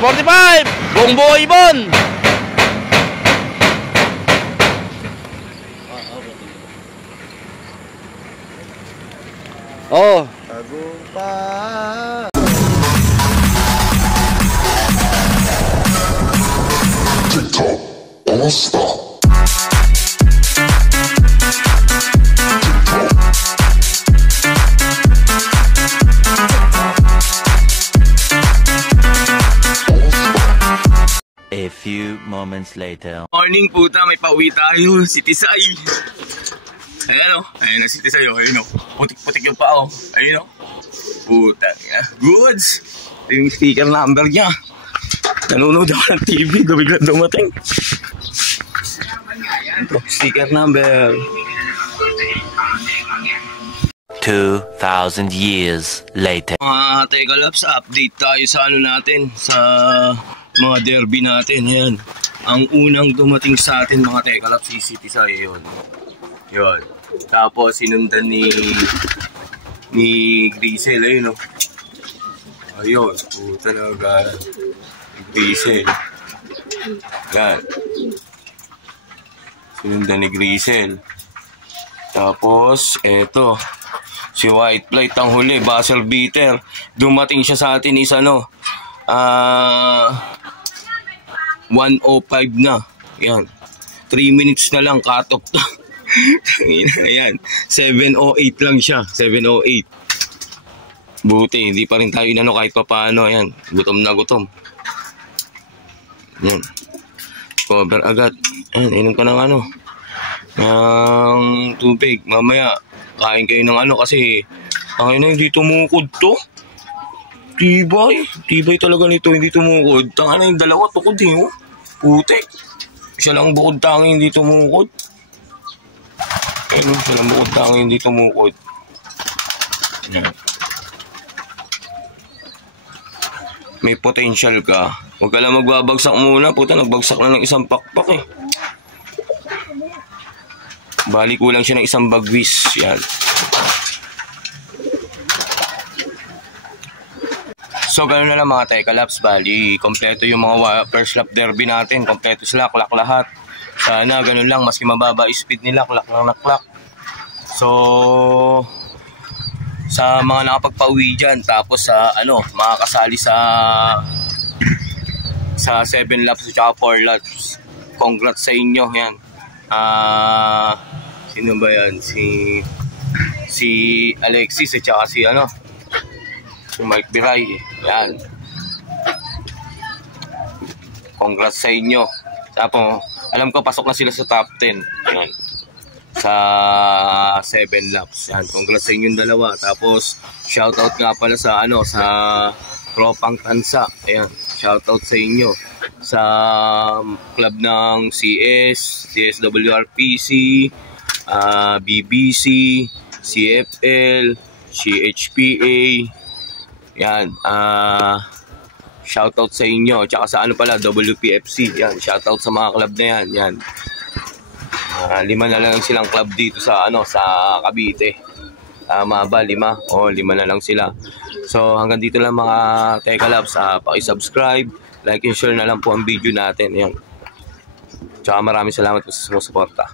45! Buong buo ibon! Oh. Tagumpay. TikTok All-Star. A few moments later. Morning puta, may pauwi tayo. Si Tisay. Ayan o. Ayan na si Tisay o. Ayun o. Putik-putik yung pao. Ayun o. Puta. Goods. Ito yung sticker number niya. Nanonood ako ng TV. Biglang dumating. Ito. Sticker number. 2,000 years later. Mga Tekalaps, update tayo sa ano natin. Sa mga derby natin. Ayan. Ang unang dumating sa atin mga Tekalaps, si Tisay. Ayun. Yun. Tapos sinundan ni Grisel. Ayun o. Ayun. Puta na agad. Grisel. Yan. Sinundan ni Grisel. Tapos eto. Si White Flight ang huli. Buzzer beater. Dumating siya sa atin is ano. 1:05 na. Yan. 3 minutes na lang cut-off. Ayan. 7:08 lang siya. 7:08. Buti. Hindi pa rin tayo inano kahit pa paano. Ayan. Gutom na gutom. Ayan. Cover agad. Ayan. Inom ka ng ano. Ng tubig. Mamaya. Kain kayo ng ano kasi. Ay na hindi tumukod to. Tibay. Tibay talaga nito. Hindi tumukod. Tanga na yung dalawa. Tukod eh. Oh. Putik. Siya lang bukod tangi hindi tumukod. Ayun. Siya lang bukod tangi hindi tumukod. Ayan. May potential ka. Huwag ka lang magbabagsak muna. Puta, nagbagsak na ng isang pakpak eh. Bali kulang siya ng isang bagwis. Yan. So ganoon na lang mga Tekalaps. Bali kompleto yung mga first lap derby natin. Kompleto sila, klak lahat. Sana ganoon lang, maski mababa speed nila, klak lang na klak. So sa mga nakapagpauwi dyan, tapos sa makakasali sa 7 laps at 4 laps, congrats sa inyo. Yan. Sino ba yan? Si Alexis at saka si Mike Biray. Yan. Congrats sa inyo. Tapos alam ko pasok na sila sa top 10. Yan. Sa 7 laps. Yan. Congrats sa inyong dalawa. Tapos shoutout nga pala sa sa Tropang Tansa. Ayan. Shoutout sa inyo. Sa club ng CS, CSWRPC, BBC, CFL, CHPA. Yan. Shoutout sa inyo. Tsaka sa WPFC. Yan. Shoutout sa mga club na yan. Yan. 5 na lang silang club dito sa sa Cavite. Tama ba? 5? O, 5 na lang sila. So hanggang dito lang mga Tekalaps. Paki-subscribe, like and share na lang po ang video natin. Yan. Tsaka maraming salamat po sa sumusuporta.